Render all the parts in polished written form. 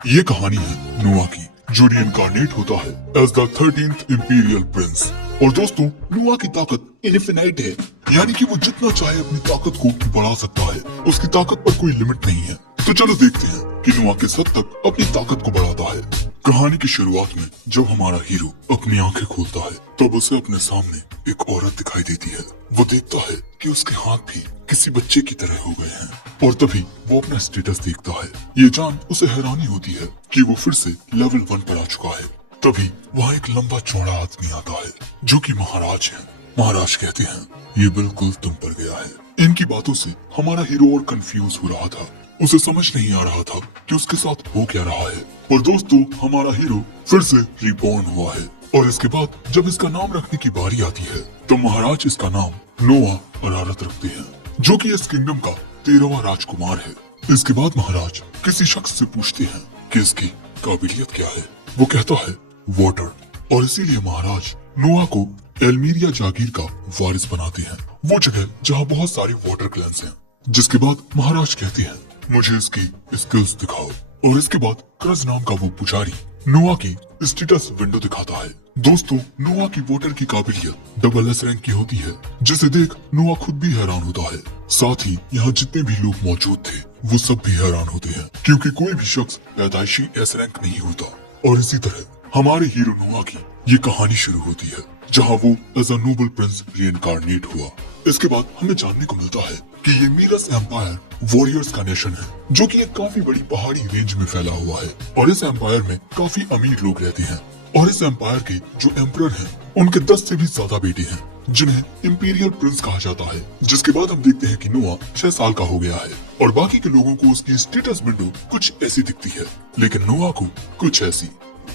ये कहानी है नोआ की, जो रिइनकार्नेट होता है as the 13th imperial Prince. और दोस्तों, नोआ की ताकत इनफिनाइट है, यानी कि वो जितना चाहे अपनी ताकत को बढ़ा सकता है। उसकी ताकत पर कोई लिमिट नहीं है। तो चलो देखते हैं कि नोआ किस हद तक अपनी ताकत को बढ़ाता है। कहानी की शुरुआत में जब हमारा हीरो अपनी आंखें खोलता है, तब उसे अपने सामने एक औरत दिखाई देती है। वो देखता है कि उसके हाथ भी किसी बच्चे की तरह हो गए हैं। और तभी वो अपना स्टेटस देखता है। ये जान उसे हैरानी होती है कि वो फिर से लेवल 1 पर आ चुका है। तभी वहाँ एक लंबा चौड़ा आदमी आता है, जो कि महाराज है। महाराज कहते हैं, ये बिल्कुल तुम पर गया है। इनकी बातों से हमारा हीरो और कंफ्यूज हो रहा था। उसे समझ नहीं आ रहा था कि उसके साथ हो क्या रहा है। पर दोस्तों, हमारा हीरो फिर से रिबॉर्न हुआ है। और इसके बाद जब इसका नाम रखने की बारी आती है, तो महाराज इसका नाम नोआ अरारत रखते हैं, जो कि इस किंगडम का 13वां राजकुमार है। इसके बाद महाराज किसी शख्स से पूछते हैं कि इसकी काबिलियत क्या है। वो कहता है वाटर। और इसीलिए महाराज नोआ को एल्मीरिया जागीर का वारिस बनाते हैं, वो जगह जहाँ बहुत सारे वाटर क्लैंस हैं। जिसके बाद महाराज कहते हैं, मुझे इसकी स्किल्स दिखाओ। और इसके बाद क्रज नाम का वो पुजारी नोआ की स्टेटस विंडो दिखाता है। दोस्तों, नोआ की वाटर की काबिलियत डबल एस रैंक की होती है, जिसे देख नोआ खुद भी हैरान होता है। साथ ही यहाँ जितने भी लोग मौजूद थे, वो सब भी हैरान होते हैं, क्योंकि कोई भी शख्स पैदाइशी एस रैंक नहीं होता। और इसी तरह हमारे हीरो नोआ की ये कहानी शुरू होती है, जहाँ वो एज अ नोबल प्रिंस रिइनकार्नेट हुआ। इसके बाद हमें जानने को मिलता है कि ये मीरस एम्पायर वॉरियर्स का नेशन है, जो कि एक काफी बड़ी पहाड़ी रेंज में फैला हुआ है। और इस एम्पायर में काफी अमीर लोग रहते हैं। और इस एम्पायर के जो एम्परर हैं, उनके 10 से भी ज्यादा बेटे हैं, जिन्हें इंपीरियल प्रिंस कहा जाता है। जिसके बाद हम देखते हैं कि नोआ 6 साल का हो गया है, और बाकी के लोगों को उसकी स्टेटस विंडो कुछ ऐसी दिखती है, लेकिन नोआ को कुछ ऐसी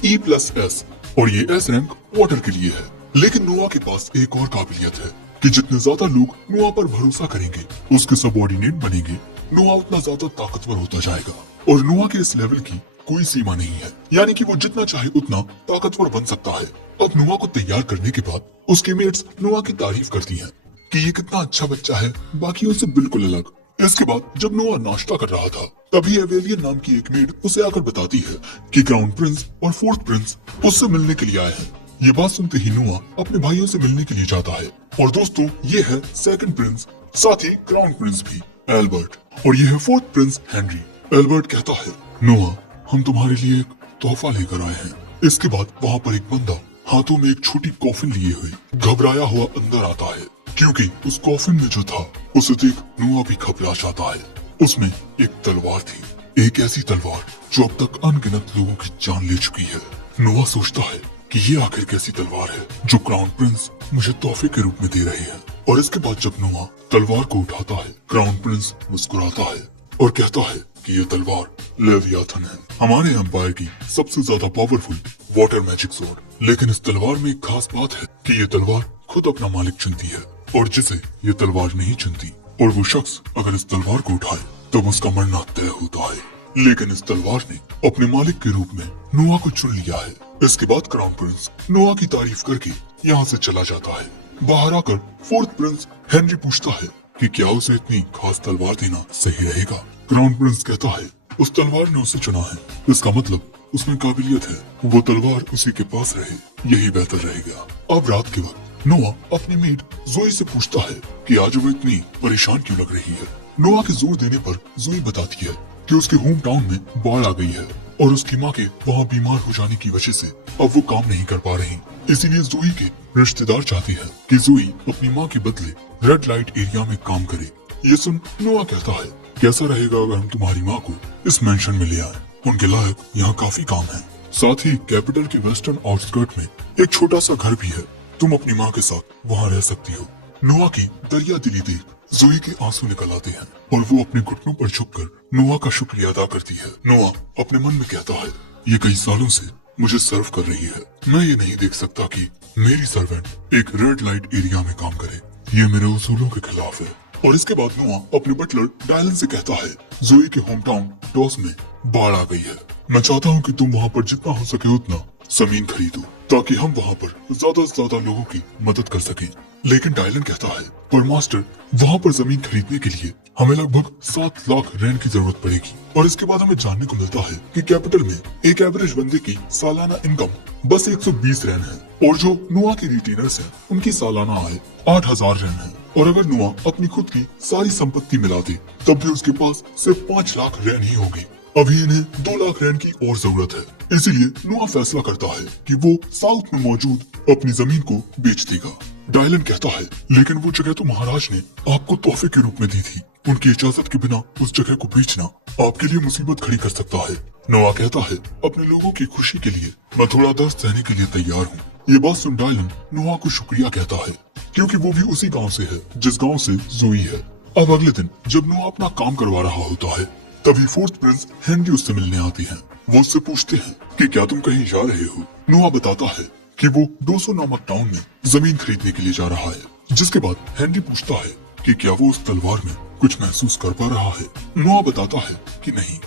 E+S। और ये एस रैंक वाटर के लिए है। लेकिन नोआ के पास एक और काबिलियत है कि जितने ज्यादा लोग नोआ पर भरोसा करेंगे, उसके सबऑर्डिनेट बनेंगे, नोआ उतना ज्यादा ताकतवर होता जाएगा। और नोआ के इस लेवल की कोई सीमा नहीं है, यानी कि वो जितना चाहे उतना ताकतवर बन सकता है। अब नोआ को तैयार करने के बाद उसके मेट्स नोआ की तारीफ करती हैं कि ये कितना अच्छा बच्चा है, बाकियों से बिल्कुल अलग। इसके बाद जब नोआ नाश्ता कर रहा था, तभी एवेलियन नाम की एक मेड उसे आकर बताती है कि क्राउन प्रिंस और 4th प्रिंस उससे मिलने के लिए आए हैं। ये बात सुनते ही नोआ अपने भाइयों से मिलने के लिए जाता है। और दोस्तों, ये है 2nd प्रिंस, साथ ही क्राउन प्रिंस भी एल्बर्ट। और ये है 4th प्रिंस हेनरी। एल्बर्ट कहता है, नोआ, हम तुम्हारे लिए एक तोहफा लेकर आए हैं। इसके बाद वहाँ पर एक बंदा हाथों में एक छोटी कॉफिन लिए हुए घबराया हुआ अंदर आता है, क्योंकि उस कॉफिन में जो था, उसे देख नोआ भी घबरा जाता है। उसमें एक तलवार थी, एक ऐसी तलवार जो अब तक अनगिनत लोगों की जान ले चुकी है। नोआ सोचता है कि ये आखिर कैसी तलवार है जो क्राउन प्रिंस मुझे तोहफे के रूप में दे रहे हैं। और इसके बाद जब नोआ तलवार को उठाता है, क्राउन प्रिंस मुस्कुराता है और कहता है कि ये तलवार लेवियाथन है, हमारे एम्पायर की सबसे ज्यादा पावरफुल वाटर मैजिक सोर्ड। लेकिन इस तलवार में एक खास बात है कि ये तलवार खुद अपना मालिक चुनती है, और जिसे ये तलवार नहीं चुनती, और वो शख्स अगर इस तलवार को उठाए, तब उसका मरना तय होता है। लेकिन इस तलवार ने अपने मालिक के रूप में नोआ को चुन लिया है। इसके बाद क्राउन प्रिंस नोआ की तारीफ करके यहाँ से चला जाता है। बाहर आकर 4th प्रिंस हेनरी पूछता है कि क्या उसे इतनी खास तलवार देना सही रहेगा। क्राउन प्रिंस कहता है, उस तलवार ने उसे चुना है, इसका मतलब उसमें काबिलियत है, वो तलवार उसी के पास रहे, यही बेहतर रहेगा। अब रात के वक्त नोआ अपनी मेड जोई से पूछता है कि आज वो इतनी परेशान क्यों लग रही है। नोआ के जोर देने पर जोई बताती है कि उसके होम टाउन में बाढ़ आ गई है, और उसकी माँ के वहाँ बीमार हो जाने की वजह से अब वो काम नहीं कर पा रही। इसीलिए जोई के रिश्तेदार चाहते हैं कि जोई अपनी माँ के बदले रेड लाइट एरिया में काम करे। ये सुन नोआ कहता है, कैसा रहेगा अगर हम तुम्हारी माँ को इस मेंशन में ले आए, उनके लायक यहाँ काफी काम है। साथ ही कैपिटल के वेस्टर्न आउटस्कर्ट में एक छोटा सा घर भी है, तुम अपनी माँ के साथ वहाँ रह सकती हो। नोआ की दरिया दिली देख जोई के आंसू निकल आते हैं, और वो अपने घुटनों पर झुककर नोआ का शुक्रिया अदा करती है। नोआ अपने मन में कहता है, ये कई सालों से मुझे सर्व कर रही है, मैं ये नहीं देख सकता कि मेरी सर्वेंट एक रेड लाइट एरिया में काम करे, ये मेरे उसूलों के खिलाफ है। और इसके बाद नोआ अपने बटलर डायलन से कहता है, जोई के होम टाउन टॉस में बाढ़ आ गई है, मैं चाहता हूँ कि तुम वहाँ पर जितना हो सके उतना जमीन खरीदो, ताकि हम वहाँ पर ज्यादा से ज्यादा लोगों की मदद कर सकें। लेकिन डायलन कहता है, पर मास्टर, वहाँ पर जमीन खरीदने के लिए हमें लगभग 7 लाख रैन की जरूरत पड़ेगी। और इसके बाद हमें जानने को मिलता है कि कैपिटल में एक एवरेज बंदे की सालाना इनकम बस 120 रैन है और जो नुआ के रिटेनर्स हैं उनकी सालाना आय 8000 रैन है। और अगर नुआ अपनी खुद की सारी संपत्ति मिला दे तब भी उसके पास सिर्फ 5 लाख रैन ही होगी। अभी इन्हें 2 लाख रैन की और जरूरत है। इसीलिए नुआ फैसला करता है कि वो साउथ में मौजूद अपनी जमीन को बेच देगा। डायलन कहता है लेकिन वो जगह तो महाराज ने आपको तोहफे के रूप में दी थी, उनकी इजाजत के बिना उस जगह को बेचना आपके लिए मुसीबत खड़ी कर सकता है। नोआ कहता है अपने लोगों की खुशी के लिए मैं थोड़ा दर्द सहने के लिए तैयार हूँ। ये बात सुन डायलन नोआ को शुक्रिया कहता है क्योंकि वो भी उसी गांव से है जिस गांव से जोई है। अब अगले दिन जब नोआ अपना काम करवा रहा होता है तभी फोर्थ प्रिंस हेनरी उससे मिलने आती हैं। वो उससे पूछते हैं कि क्या तुम कहीं जा रहे हो। नोआ बताता है कि वो 200 नामक टाउन में जमीन खरीदने के लिए जा रहा है। जिसके बाद हेनरी पूछता है कि क्या वो उस तलवार में कुछ महसूस कर पा रहा है। नोआ बताता है कि नहीं।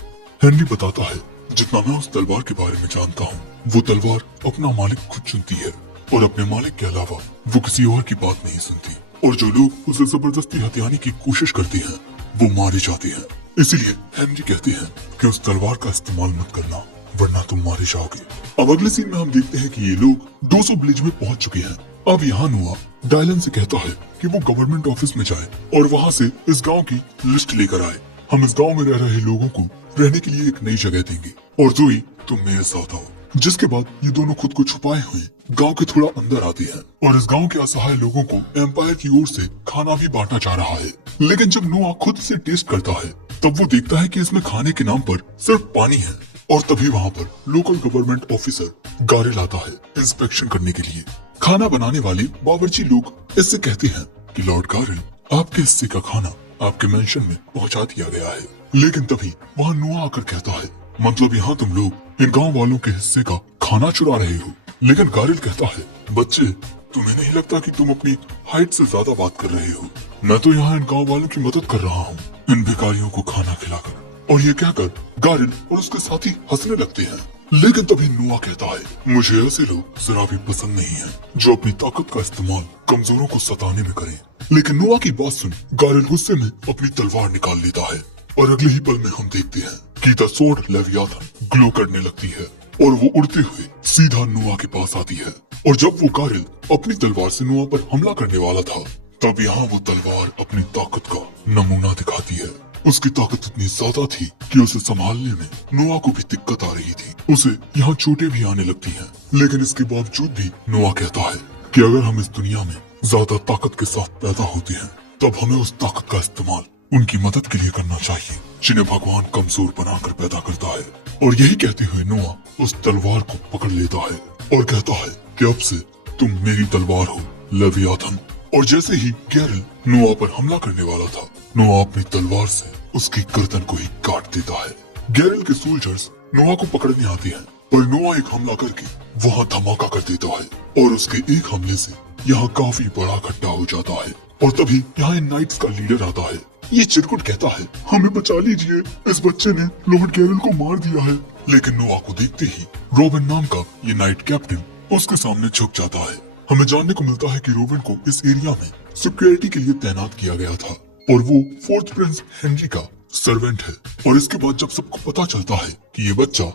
हेनरी बताता है जितना मैं उस तलवार के बारे में जानता हूँ वो तलवार अपना मालिक खुद चुनती है और अपने मालिक के अलावा वो किसी और की बात नहीं सुनती और जो लोग उसे जबरदस्ती हथियाने की कोशिश करते हैं वो मारे जाते हैं। इसीलिए हेनरी कहते हैं कि उस तलवार का इस्तेमाल मत करना वरना तुम मारे जाओगे। अब अगले सीन में हम देखते हैं कि ये लोग 200 विलेज में पहुंच चुके हैं। अब यहाँ नोआ डायलन से कहता है कि वो गवर्नमेंट ऑफिस में जाए और वहाँ से इस गांव की लिस्ट लेकर आए। हम इस गांव में रह रहे लोगों को रहने के लिए एक नई जगह देंगे और जोई तुम मेरे साथ आओ। जिसके बाद ये दोनों खुद को छुपाए हुए गांव के थोड़ा अंदर आते हैं और इस गांव के असहाय लोगों को एम्पायर की ओर से खाना भी बांटा जा रहा है। लेकिन जब नोआ खुद से टेस्ट करता है तब वो देखता है कि इसमें खाने के नाम पर सिर्फ पानी है। और तभी वहाँ पर लोकल गवर्नमेंट ऑफिसर गारेल आता है इंस्पेक्शन करने के लिए। खाना बनाने वाले बावर्ची लोग इससे कहते हैं कि लॉर्ड गारेल आपके हिस्से का खाना आपके मेंशन में पहुंचा दिया गया है। लेकिन तभी वहाँ नोआ आकर कहता है मतलब यहाँ तुम लोग इन गांव वालों के हिस्से का खाना चुरा रहे हो। लेकिन गारेल कहता है बच्चे तुम्हें नहीं लगता कि तुम अपनी हाइट से ज्यादा बात कर रहे हो। मैं तो यहाँ इन गांव वालों की मदद कर रहा हूँ इन भिखारियों को खाना खिलाकर। और ये कहकर गारेल और उसके साथी हंसने लगते हैं। लेकिन तभी नोआ कहता है मुझे ऐसे लोग जरा भी पसंद नहीं है जो अपनी ताकत का इस्तेमाल कमजोरों को सताने में करें। लेकिन नोआ की बात सुन गारेल गुस्से में अपनी तलवार निकाल लेता है और अगले ही पल में हम देखते हैं कि द स्वॉर्ड लेवियाथन ग्लो करने लगती है और वो उड़ते हुए सीधा नोआ के पास आती है। और जब वो गारेल अपनी तलवार से नोआ पर हमला करने वाला था तब यहाँ वो तलवार अपनी ताकत का नमूना दिखाती है। उसकी ताकत इतनी ज्यादा थी कि उसे संभालने में नोआ को भी दिक्कत आ रही थी। उसे यहाँ चोटें भी आने लगती हैं। लेकिन इसके बावजूद भी नोआ कहता है कि अगर हम इस दुनिया में ज्यादा ताकत के साथ पैदा होते हैं तब हमें उस ताकत का इस्तेमाल उनकी मदद के लिए करना चाहिए जिन्हें भगवान कमजोर बनाकर पैदा करता है। और यही कहते हुए नोआ उस तलवार को पकड़ लेता है और कहता है कि अब से तुम मेरी तलवार हो लेवियाथन। और जैसे ही गैरल नोआ पर हमला करने वाला था नोआ अपनी तलवार से उसकी गर्दन को ही काट देता है। गैरल के सोल्जर्स नोआ को पकड़ने आते हैं पर नोआ एक हमला करके वहाँ धमाका कर देता है और उसके एक हमले से यहाँ काफी बड़ा खड्डा हो जाता है। और तभी यहाँ इन नाइट्स का लीडर आता है। ये चिरकुट कहता है हमें बचा लीजिए, इस बच्चे ने लॉर्ड गैरल को मार दिया है। लेकिन नोआ को देखते ही रॉबिन नाम का ये नाइट कैप्टन उसके सामने झुक जाता है। हमें जानने को मिलता है कि रॉबिन को इस एरिया में सिक्योरिटी के लिए तैनात किया गया था और वो फोर्थ प्रिंस हेनरी का सर्वेंट है। और इसके बाद जब सबको पता चलता है कि ये बच्चा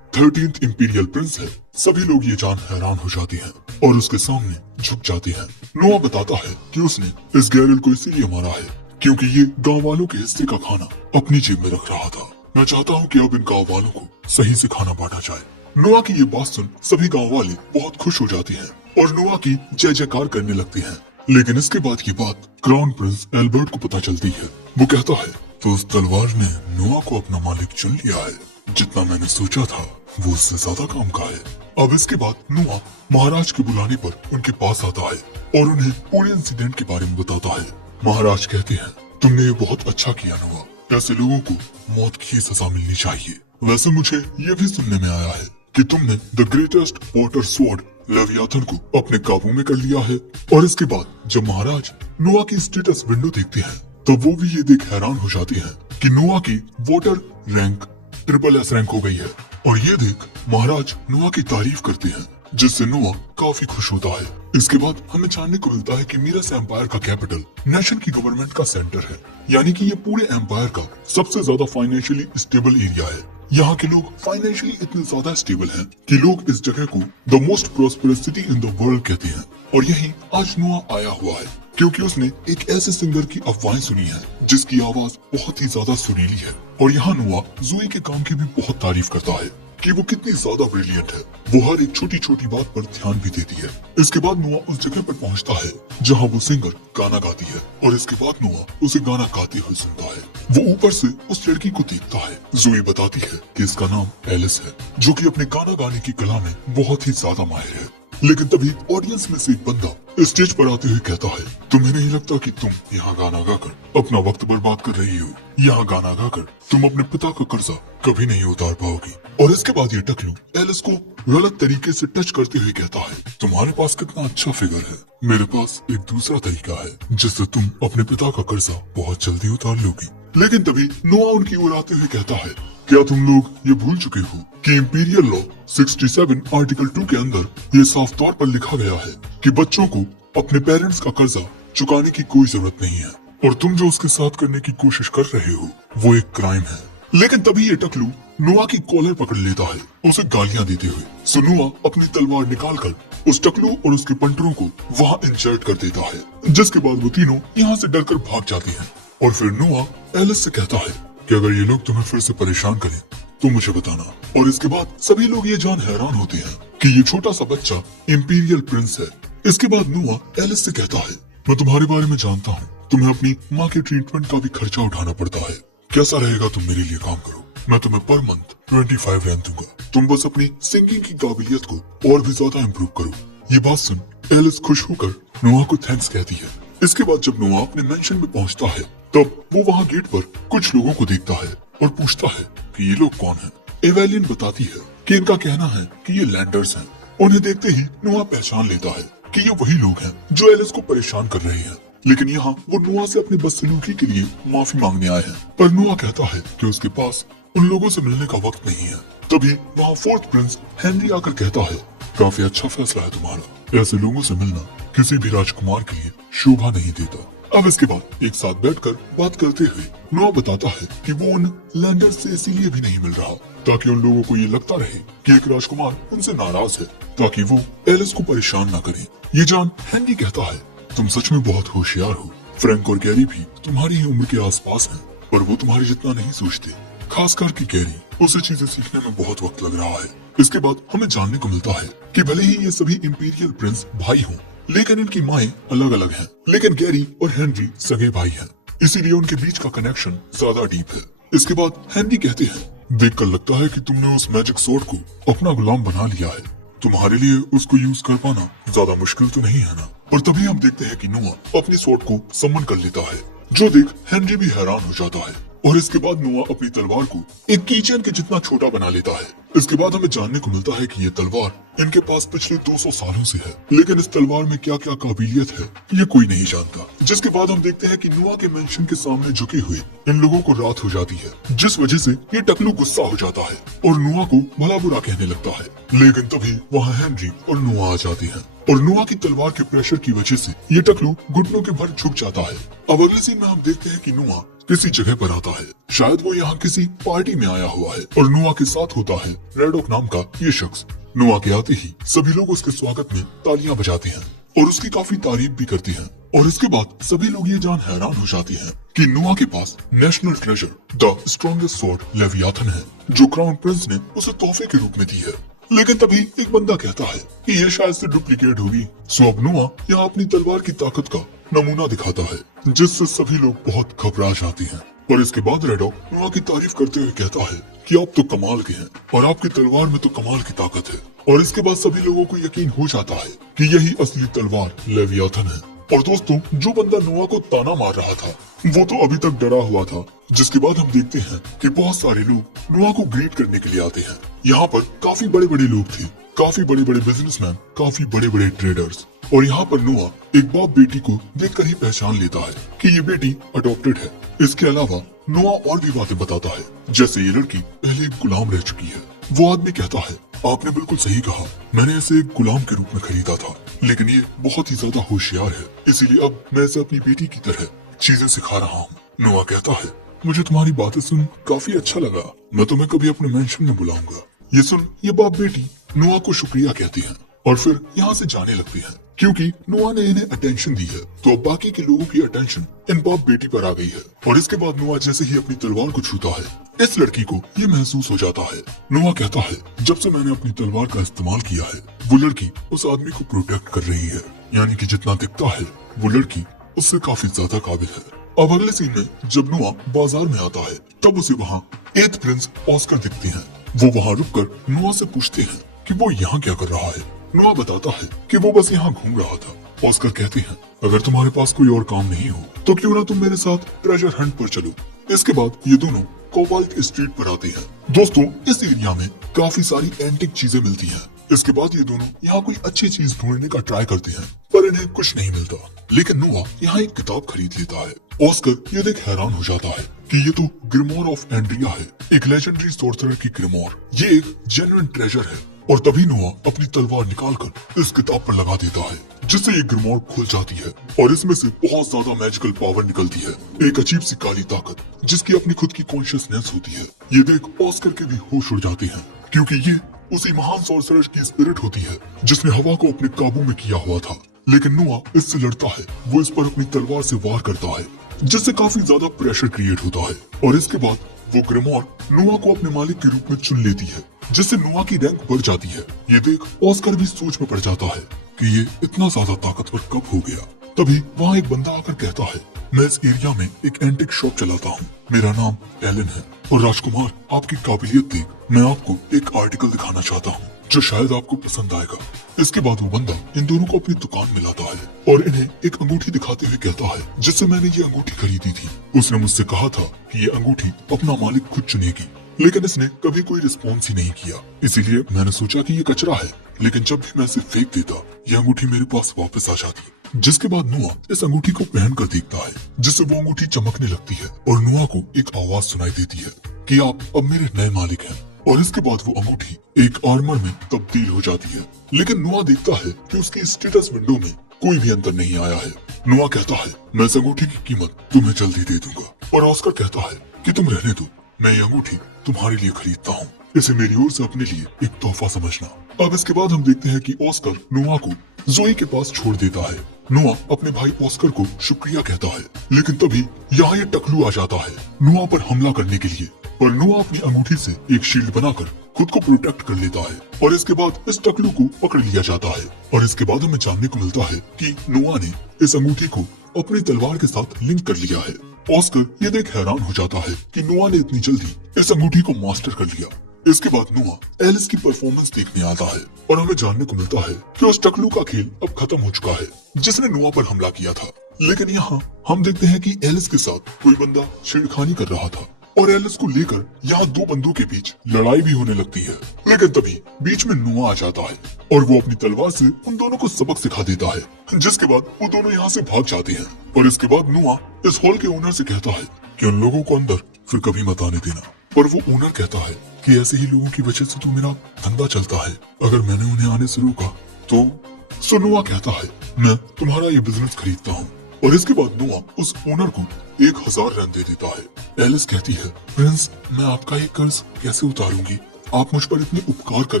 13th इंपीरियल प्रिंस है सभी लोग ये जान हैरान हो जाते हैं और उसके सामने झुक जाते हैं। नोआ बताता है कि उसने इस गैरल को इसीलिए मारा है क्योंकि ये गांव वालों के हिस्से का खाना अपनी जेब में रख रहा था। मैं चाहता हूँ कि अब इन गांव वालों को सही से खाना बांटा जाए। नोआ की ये बात सुन सभी गांव वाले बहुत खुश हो जाते हैं और नोआ की जय जयकार करने लगते हैं। लेकिन इसके बाद की बात क्राउन प्रिंस एल्बर्ट को पता चलती है। वो कहता है तो उस तलवार ने नोआ को अपना मालिक चुन लिया है। जितना मैंने सोचा था वो उससे ज्यादा काम का है। अब इसके बाद नोआ महाराज के बुलाने पर उनके पास आता है और उन्हें पूरे इंसिडेंट के बारे में बताता है। महाराज कहते हैं तुमने ये बहुत अच्छा किया नोआ, ऐसे लोगों को मौत की सजा मिलनी चाहिए। वैसे मुझे ये भी सुनने में आया है कि तुमने the greatest water sword Leviathan को अपने काबू में कर लिया है। और इसके बाद जब महाराज नोआ की स्टेटस विंडो देखते हैं तो वो भी ये देख हैरान हो जाते हैं कि नोआ की वाटर रैंक SSS रैंक हो गई है। और ये देख महाराज नोआ की तारीफ करते हैं जिससे नोआ काफी खुश होता है। इसके बाद हमें जानने को मिलता है कि मीरस एम्पायर का कैपिटल नेशन की गवर्नमेंट का सेंटर है, यानी कि ये पूरे एम्पायर का सबसे ज्यादा फाइनेंशियली स्टेबल एरिया है। यहाँ के लोग फाइनेंशियली इतने ज्यादा स्टेबल हैं कि लोग इस जगह को the most prosperous city in the world कहते हैं। और यही आज नोआ आया हुआ है क्योंकि उसने एक ऐसे सिंगर की अफवाहें सुनी है जिसकी आवाज बहुत ही ज्यादा सुरीली है। और यहाँ नोआ ज़ोई के काम की भी बहुत तारीफ करता है कि वो कितनी ज्यादा ब्रिलियंट है। वो हर एक छोटी छोटी बात पर ध्यान भी देती है। इसके बाद नोआ उस जगह पर पहुंचता है जहां वो सिंगर गाना गाती है और इसके बाद नोआ उसे गाना गाते हुए सुनता है। वो ऊपर से उस लड़की को देखता है। ज़ोई बताती है कि इसका नाम एलिस है, जो कि अपने गाना गाने की कला में बहुत ही ज्यादा माहिर है। लेकिन तभी ऑडियंस में से एक बंदा स्टेज पर आते हुए कहता है, तुम्हें नहीं लगता कि तुम यहाँ गाना गाकर अपना वक्त बर्बाद कर रही हो? यहाँ गाना गाकर तुम अपने पिता का कर्जा कभी नहीं उतार पाओगी। और इसके बाद ये टकलू एलिस को गलत तरीके से टच करते हुए कहता है, तुम्हारे पास कितना अच्छा फिगर है, मेरे पास एक दूसरा तरीका है जिससे तुम अपने पिता का कर्जा बहुत जल्दी उतार लोगी। लेकिन तभी नोआ उनकी ओर आते हुए कहता है, क्या तुम लोग ये भूल चुके हो कि इंपीरियल लॉ 67 आर्टिकल 2 के अंदर ये साफ तौर पर लिखा गया है कि बच्चों को अपने पेरेंट्स का कर्जा चुकाने की कोई जरूरत नहीं है, और तुम जो उसके साथ करने की कोशिश कर रहे हो वो एक क्राइम है। लेकिन तभी ये टकलू नोआ की कॉलर पकड़ लेता है, उसे गालियां देते हुए। सो नोआ अपनी तलवार निकालकर उस टकलू और उसके पंटरों को वहाँ इंसर्ट कर देता है, जिसके बाद वो तीनों यहाँ से डरकर भाग जाते हैं। और फिर नोआ एलिस से कहता है कि अगर ये लोग तुम्हें फिर से परेशान करें तो मुझे बताना। और इसके बाद सभी लोग ये जान हैरान होते हैं कि ये छोटा सा बच्चा इंपीरियल प्रिंस है। इसके बाद नोआ एलिस से कहता है, मैं तुम्हारे बारे में जानता हूँ, तुम्हें अपनी माँ के ट्रीटमेंट का भी खर्चा उठाना पड़ता है। कैसा रहेगा तुम मेरे लिए काम करो, मैं तुम्हें पर मंथ 25 रैंक दूंगा, तुम बस अपनी सिंगिंग की काबिलियत को और भी ज्यादा इम्प्रूव करो। ये बात सुन एलिस खुश होकर नोआ को थैंक्स कहती है। इसके बाद जब नोआ अपने मेंशन में पहुंचता है तब वो वहाँ गेट पर कुछ लोगों को देखता है और पूछता है कि ये लोग कौन हैं। एवेलियन बताती है कि इनका कहना है कि ये लैंडर्स हैं। उन्हें देखते ही नोआ पहचान लेता है कि ये वही लोग हैं जो एलिस को परेशान कर रहे हैं। लेकिन यहाँ वो नोआ से अपनी बदसलूकी के लिए माफी मांगने आए हैं, पर नोआ कहता है कि उसके पास उन लोगों से मिलने का वक्त नहीं है। तभी वहाँ फोर्थ प्रिंस हेनरी आकर कहता है, काफी अच्छा फैसला है तुम्हारा, ऐसे लोगों से मिलना किसी भी राजकुमार के लिए शोभा नहीं देता। अब इसके बाद एक साथ बैठकर बात करते हुए नोआ बताता है कि वो उन लैंडर्स से इसीलिए भी नहीं मिल रहा ताकि उन लोगों को ये लगता रहे कि एक राजकुमार उनसे नाराज है, ताकि वो एलिस को परेशान ना करे। ये जान हेनरी कहता है, तुम सच में बहुत होशियार हो। फ्रैंक और गैरी भी तुम्हारी ही उम्र के आसपास हैं, पर वो तुम्हारे जितना नहीं सोचते। खासकर कि गैरी, उसे चीजें सीखने में बहुत वक्त लग रहा है। इसके बाद हमें जानने को मिलता है कि भले ही ये सभी इंपीरियल प्रिंस भाई हों, लेकिन इनकी माएं अलग अलग हैं। लेकिन गैरी और हेनरी सगे भाई हैं, इसीलिए उनके बीच का कनेक्शन ज्यादा डीप है। इसके बाद हेनरी कहते हैं, देखकर लगता है कि तुमने उस मैजिक सोर्ड को अपना गुलाम बना लिया है, तुम्हारे लिए उसको यूज कर पाना ज्यादा मुश्किल तो नहीं है ना। और तभी हम देखते हैं कि नोआ अपनी सोर्ड को समन कर लेता है, जो देख हेनरी भी हैरान हो जाता है। और इसके बाद नोआ अपनी तलवार को एक कीचेन के जितना छोटा बना लेता है। इसके बाद हमें जानने को मिलता है कि ये तलवार इनके पास पिछले 200 सालों से है, लेकिन इस तलवार में क्या क्या काबिलियत है ये कोई नहीं जानता। जिसके बाद हम देखते हैं कि नोआ के मेंशन के सामने झुके हुए इन लोगों को रात हो जाती है, जिस वजह से ये टकलू गुस्सा हो जाता है और नोआ को भला बुरा कहने लगता है। लेकिन तभी वहाँ हेनरी और नोआ आ जाते हैं और नोआ की तलवार के प्रेशर की वजह से ये टकलू घुटनों के भर झुक जाता है। अब अगले सीन में हम देखते हैं कि नोआ किसी जगह पर आता है, शायद वो यहाँ किसी पार्टी में आया हुआ है और नोआ के साथ होता है रेडॉक नाम का ये शख्स। नोआ के आते ही सभी लोग उसके स्वागत में तालियां बजाते हैं और उसकी काफी तारीफ भी करते हैं। और इसके बाद सभी लोग ये जान हैरान हो जाते हैं कि नोआ के पास national treasure the strongest sword Leviathan है, जो क्राउन प्रिंस ने उसे तोहफे के रूप में दी है। लेकिन तभी एक बंदा कहता है कि ये शायद से डुप्लीकेट होगी। सो अब नोआ यहाँ अपनी तलवार की ताकत का नमूना दिखाता है, जिससे सभी लोग बहुत घबरा जाते हैं। और इसके बाद रेडॉक नोआ की तारीफ करते हुए कहता है कि आप तो कमाल के हैं और आपकी तलवार में तो कमाल की ताकत है। और इसके बाद सभी लोगों को यकीन हो जाता है कि यही असली तलवार लेवियाथन है। और दोस्तों, जो बंदा नोआ को ताना मार रहा था वो तो अभी तक डरा हुआ था। जिसके बाद हम देखते हैं कि बहुत सारे लोग नोआ को ग्रीट करने के लिए आते हैं। यहाँ पर काफी बड़े बड़े लोग थे, काफी बड़े बड़े बिजनेसमैन, काफी बड़े बड़े ट्रेडर्स। और यहाँ पर नोआ एक बाप बेटी को देखकर ही पहचान लेता है कि ये बेटी अडॉप्टेड है। इसके अलावा नोआ और भी बातें बताता है, जैसे ये लड़की पहले एक गुलाम रह चुकी है। वो आदमी कहता है, आपने बिल्कुल सही कहा। मैंने इसे एक गुलाम के रूप में खरीदा था, लेकिन ये बहुत ही ज्यादा होशियार है, इसीलिए अब मैं इसे अपनी बेटी की तरह चीजें सिखा रहा हूँ। नोआ कहता है, मुझे तुम्हारी बातें सुन काफी अच्छा लगा। मैं तुम्हें कभी अपने मेंशन में बुलाऊंगा। ये सुन ये बाप बेटी नोआ को शुक्रिया कहती हैं और फिर यहाँ से जाने लगती हैं। क्योंकि नोआ ने इन्हें अटेंशन दी है, तो अब बाकी के लोगों की अटेंशन इन बाप बेटी पर आ गई है। और इसके बाद नोआ जैसे ही अपनी तलवार को छूता है, इस लड़की को ये महसूस हो जाता है। नोआ कहता है, जब से मैंने अपनी तलवार का इस्तेमाल किया है, वो लड़की उस आदमी को प्रोटेक्ट कर रही है। यानी कि जितना दिखता है वो लड़की उससे काफी ज्यादा काबिल है। अब अगले सीन में जब नोआ बाजार में आता है, तब उसे वहाँ 8th प्रिंस ऑस्कर दिखते हैं। वो वहाँ रुककर नोआ से पूछते हैं कि वो यहाँ क्या कर रहा है। नोआ बताता है कि वो बस यहाँ घूम रहा था। ऑस्कर कहते हैं, अगर तुम्हारे पास कोई और काम नहीं हो तो क्यों ना तुम मेरे साथ ट्रेजर हंट पर चलो। इसके बाद ये दोनों कोबाल्ट स्ट्रीट पर आते हैं। दोस्तों, इस एरिया में काफी सारी एंटिक चीजें मिलती हैं। इसके बाद ये दोनों यहाँ कोई अच्छी चीज ढूंढने का ट्राई करते हैं, पर इन्हें कुछ नहीं मिलता। लेकिन नोआ यहाँ एक किताब खरीद लेता है। ऑस्कर ये देख हैरान हो जाता है कि ये तो ग्रिमोर ऑफ एंड्रिया है, एक लेजेंडरी सोर्सरर की ग्रिमोर। ये एक जेन्युइन ट्रेजर है। और तभी नोआ अपनी तलवार निकालकर इस किताब पर लगा देता है, जिससे ये ग्रिमोर खुल जाती है और इसमें से बहुत ज्यादा मैजिकल पावर निकलती है, एक अजीब सी काली ताकत जिसकी अपनी खुद की कॉन्शियसनेस होती है। ये देख ऑस्कर के भी होश उड़ जाते हैं, क्योंकि ये उसी महान सॉर्सरर की स्पिरिट होती है जिसने हवा को अपने काबू में किया हुआ था। लेकिन नोआ इससे लड़ता है, वो इस पर अपनी तलवार से वार करता है, जिससे काफी ज्यादा प्रेशर क्रिएट होता है। और इसके बाद वो ग्रिमोर नोआ को अपने मालिक के रूप में चुन लेती है, जिससे नोआ की रैंक बढ़ जाती है। ये देख ऑस्कर भी सोच में पड़ जाता है कि ये इतना ज्यादा ताकतवर कब हो गया। तभी वहाँ एक बंदा आकर कहता है, मैं इस एरिया में एक एंटिक शॉप चलाता हूँ, मेरा नाम एलन है और राजकुमार आपकी काबिलियत देख मैं आपको एक आर्टिकल दिखाना चाहता हूँ जो शायद आपको पसंद आएगा। इसके बाद वो बंदा इन दोनों को अपनी दुकान में लाता है और इन्हें एक अंगूठी दिखाते हुए कहता है, जिससे मैंने ये अंगूठी खरीदी थी। उसने मुझसे कहा था कि ये अंगूठी अपना मालिक खुद चुनेगी, लेकिन इसने कभी कोई रिस्पॉन्स ही नहीं किया। इसीलिए मैंने सोचा कि ये कचरा है, लेकिन जब भी मैं इसे फेंक देता, ये अंगूठी मेरे पास वापस आ जाती। जिसके बाद नोआ इस अंगूठी को पहन कर देखता है, जिससे वो अंगूठी चमकने लगती है और नोआ को एक आवाज सुनाई देती है कि आप अब मेरे नए मालिक हैं। और इसके बाद वो अंगूठी एक आर्मर में तब्दील हो जाती है। लेकिन नोआ देखता है कि उसकी स्टेटस विंडो में कोई भी अंतर नहीं आया है। नोआ कहता है, मैं इस अंगूठी की कीमत तुम्हें जल्दी दे दूंगा। और ऑस्कर कहता है कि तुम रहने दो, मैं ये अंगूठी तुम्हारे लिए खरीदता हूँ, इसे मेरी ओर से अपने लिए एक तोहफा समझना। अब इसके बाद हम देखते हैं कि ऑस्कर नोआ को जोई के पास छोड़ देता है। नोआ अपने भाई ऑस्कर को शुक्रिया कहता है, लेकिन तभी यहाँ ये टकलू आ जाता है नोआ पर हमला करने के लिए। पर नोआ अपनी अंगूठी से एक शील्ड बनाकर खुद को प्रोटेक्ट कर लेता है और इसके बाद इस टकलू को पकड़ लिया जाता है। और इसके बाद हमें जानने को मिलता है कि नोआ ने इस अंगूठी को अपनी तलवार के साथ लिंक कर लिया है। ऑस्कर ये देख हैरान हो जाता है कि नोआ ने इतनी जल्दी इस अंगूठी को मास्टर कर लिया। इसके बाद नोआ एलिस की परफॉर्मेंस देखने आता है और हमें जानने को मिलता है कि उस टकलू का खेल अब खत्म हो चुका है जिसने नोआ पर हमला किया था। लेकिन यहाँ हम देखते हैं कि एलिस के साथ कोई बंदा छेड़खानी कर रहा था और एलिस को लेकर यहाँ दो बंदों के बीच लड़ाई भी होने लगती है। लेकिन तभी बीच में नोआ आ जाता है और वो अपनी तलवार से उन दोनों को सबक सिखा देता है, जिसके बाद वो दोनों यहाँ से भाग जाते हैं। और इसके बाद नोआ इस हॉल के ओनर से कहता है कि उन लोगों को अंदर फिर कभी मत आने देना। पर वो ओनर कहता है कि ऐसे ही लोगों की वजह से तो मेरा धंधा चलता है, अगर मैंने उन्हें आने से रोका तो नोआ कहता है, मैं तुम्हारा ये बिजनेस खरीदता हूँ। और इसके बाद नोआ उस ओनर को 1000 रन दे देता है। एलिस कहती है, प्रिंस मैं आपका ये कर्ज कैसे उतारूंगी, आप मुझ पर इतने उपकार कर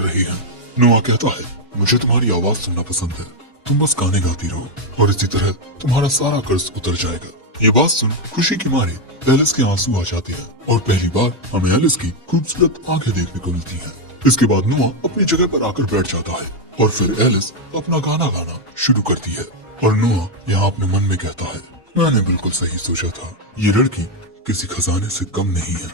रहे हैं। नोआ कहता है, मुझे तुम्हारी आवाज सुनना पसंद है, तुम बस गाने गाती रहो और इसी तरह तुम्हारा सारा कर्ज उतर जाएगा। ये बात सुन खुशी के मारे एलिस के आंसू आ जाते हैं और पहली बार हमें एलिस की खूबसूरत आंखें देखने को मिलती हैं। इसके बाद नोआ अपनी जगह पर आकर बैठ जाता है और फिर एलिस अपना गाना गाना शुरू करती है। और नोआ यहाँ अपने मन में कहता है, मैंने बिल्कुल सही सोचा था, ये लड़की किसी खजाने से कम नहीं है।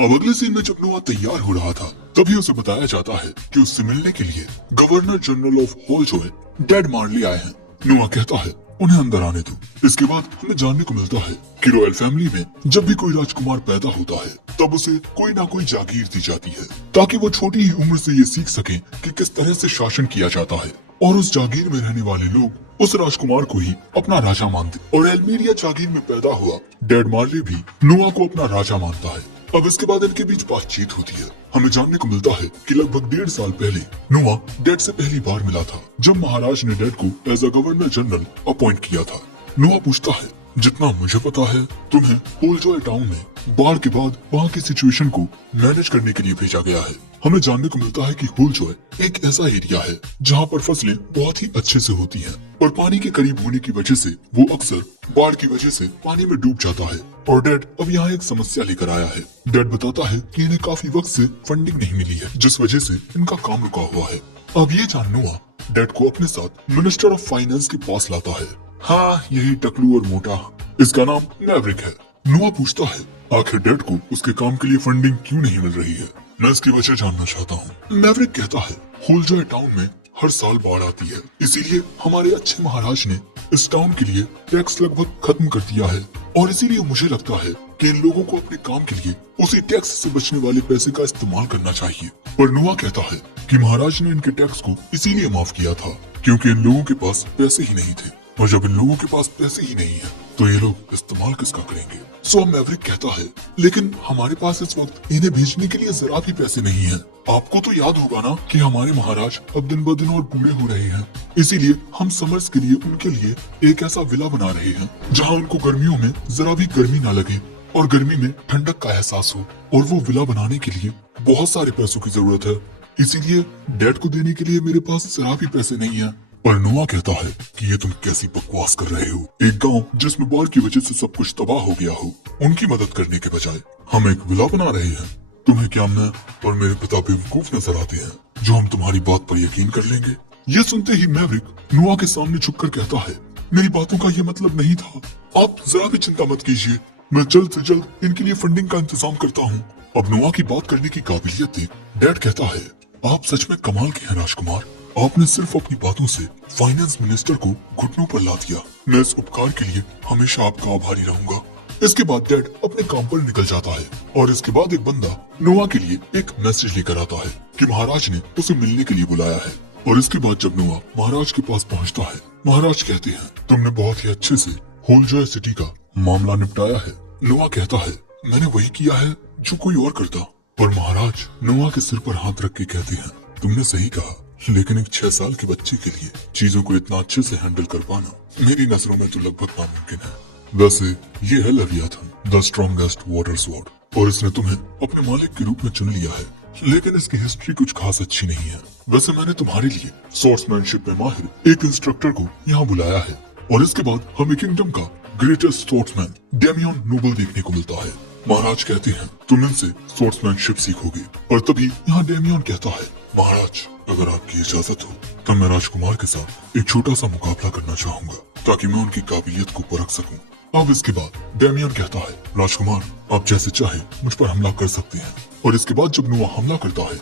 अब अगले सीन में जब नोआ तैयार हो रहा था, तभी उसे बताया जाता है कि उससे मिलने के लिए गवर्नर जनरल ऑफ होलजोय डेड मार्ली आए हैं। नोआ कहता है, उन्हें अंदर आने दो। इसके बाद हमें जानने को मिलता है कि रॉयल फैमिली में जब भी कोई राजकुमार पैदा होता है तब उसे कोई ना कोई जागीर दी जाती है, ताकि वो छोटी ही उम्र से ये सीख सके कि किस तरह से शासन किया जाता है। और उस जागीर में रहने वाले लोग उस राजकुमार को ही अपना राजा मानते। और एल्मीरिया जागीर में पैदा हुआ डेड मार्ली भी नोआ को अपना राजा मानता है। अब इसके बाद इनके बीच बातचीत होती है। हमें जानने को मिलता है कि लगभग 1.5 साल पहले नोआ डैड से पहली बार मिला था, जब महाराज ने डैड को as a governor general appoint किया था। नोआ पूछता है, जितना मुझे पता है तुम्हें होलजॉय टाउन में बाढ़ के बाद वहाँ की सिचुएशन को मैनेज करने के लिए भेजा गया है। हमें जानने को मिलता है कि होलजॉय एक ऐसा एरिया है जहाँ पर फसलें बहुत ही अच्छे से होती हैं, और पानी के करीब होने की वजह से वो अक्सर बाढ़ की वजह से पानी में डूब जाता है। और डैड अब यहाँ एक समस्या लेकर आया है। डैड बताता है कि इन्हें काफी वक्त से फंडिंग नहीं मिली है, जिस वजह से इनका काम रुका हुआ है। अब ये जान नोआ डैड को अपने साथ मिनिस्टर ऑफ फाइनेंस के पास लाता है। हाँ, यही टकलू और मोटा, इसका नाम मैवरिक है। नोआ पूछता है, आखिर डैड को उसके काम के लिए फंडिंग क्यों नहीं मिल रही है? मैं इसकी वजह जानना चाहता हूँ। मैवरिक कहता है, होलजॉय टाउन में हर साल बाढ़ आती है, इसीलिए हमारे अच्छे महाराज ने इस टाउन के लिए टैक्स लगभग खत्म कर दिया है, और इसीलिए मुझे लगता है कि इन लोगों को अपने काम के लिए उसी टैक्स से बचने वाले पैसे का इस्तेमाल करना चाहिए। पर नोआ कहता है कि महाराज ने इनके टैक्स को इसीलिए माफ किया था क्योंकि इन लोगों के पास पैसे ही नहीं थे, और जब इन लोगों के पास पैसे ही नहीं है तो ये लोग इस्तेमाल किसका करेंगे? सो मैवरिक कहता है, लेकिन हमारे पास इस वक्त इन्हें भेजने के लिए जरा भी पैसे नहीं है। आपको तो याद होगा ना कि हमारे महाराज अब दिन ब दिन और बूढ़े हो रहे हैं, इसीलिए हम समर्स के लिए उनके लिए एक ऐसा विला बना रहे हैं जहाँ उनको गर्मियों में जरा भी गर्मी ना लगे और गर्मी में ठंडक का एहसास हो। और वो विला बनाने के लिए बहुत सारे पैसों की जरूरत है, इसीलिए डैड को देने के लिए मेरे पास जरा भी पैसे नहीं है। पर नोआ कहता है कि ये तुम कैसी बकवास कर रहे हो? एक गांव जिसमें बाढ़ की वजह से सब कुछ तबाह हो गया हो, उनकी मदद करने के बजाय हम एक विला बना रहे हैं। तुम्हें क्या मैं और मेरे पिता बेवकूफ नजर आते हैं जो हम तुम्हारी बात पर यकीन कर लेंगे? ये सुनते ही मैवरिक नोआ के सामने झुककर कहता है, मेरी बातों का ये मतलब नहीं था। आप जरा भी चिंता मत कीजिए, मैं जल्द से जल्द इनके लिए फंडिंग का इंतजाम करता हूँ। अब नोआ की बात करने की काबिलियत देख डैड कहता है, आप सच में कमाल के हैं राजकुमार। आपने सिर्फ अपनी बातों से फाइनेंस मिनिस्टर को घुटनों पर ला दिया। मैं इस उपकार के लिए हमेशा आपका आभारी रहूंगा। इसके बाद डैड अपने काम पर निकल जाता है, और इसके बाद एक बंदा नोआ के लिए एक मैसेज लेकर आता है कि महाराज ने उसे मिलने के लिए बुलाया है। और इसके बाद जब नोआ महाराज के पास पहुंचता है, महाराज कहते हैं, तुमने बहुत ही अच्छे से होलजॉय सिटी का मामला निपटाया है। नोआ कहता है, मैंने वही किया है जो कोई और करता। पर महाराज नोआ के सिर पर हाथ रख के कहते हैं, तुमने सही कहा, लेकिन एक 6 साल के बच्चे के लिए चीजों को इतना अच्छे से हैंडल कर पाना मेरी नजरों में तो लगभग नामुमकिन है। वैसे ये है Leviathan, the strongest water sword, और इसने तुम्हें अपने मालिक के रूप में चुन लिया है, लेकिन इसकी हिस्ट्री कुछ खास अच्छी नहीं है। वैसे मैंने तुम्हारे लिए स्वॉर्ड्समैनशिप में माहिर एक इंस्ट्रक्टर को यहाँ बुलाया है, और इसके बाद हमें किंगडम का ग्रेटेस्ट स्वॉर्ड्समैन डेमियन नोबल देखने को मिलता है। महाराज कहते हैं, तुम इनसे स्वॉर्ड्समैनशिप सीखोगे। और तभी यहाँ डेमियन कहता है, महाराज अगर आपकी इजाजत हो तो मैं राजकुमार के साथ एक छोटा सा मुकाबला करना चाहूंगा, ताकि मैं उनकी काबिलियत को परख सकूं। अब इसके बाद डेमियन कहता है, राजकुमार आप जैसे चाहे मुझ पर हमला कर सकते हैं। और इसके बाद जब नोआ हमला करता है,